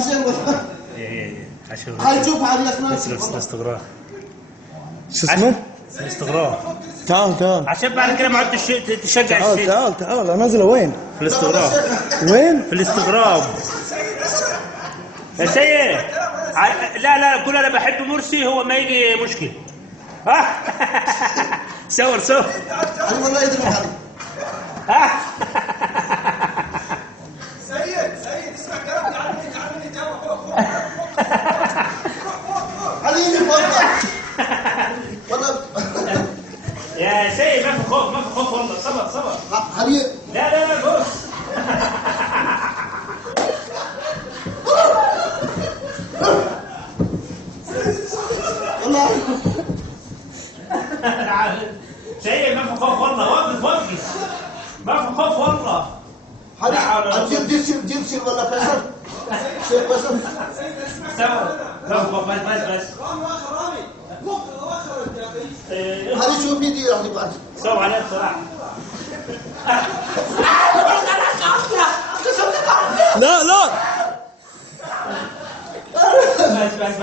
50 ولا ايه هاي شوف هذه اسمها الاستغراب. شو اسمه؟ الاستغراب تعال عشان بعد كده ما عدتش تشجع الشيء. تعال انزله وين؟ في الاستغراب. وين؟ في الاستغراب يا سيد. لا كل انا بحب مرسي، هو ما يجي مشكل. ها صور هذه والله يدري هذه. ها سيد اسمع كلامي عني جاوب. هذه اللي فوق والله. يا سيد، ما في خوف والله. صبر. هذه لا بص. والله سيد ما في خوف والله. وقف. ما في خوف والله. هذه جيب ولا فيصل؟ شيخ فيصل سوا بس هذه شوف يدي يعني بعد. سوا عليه الصراحة. لا بس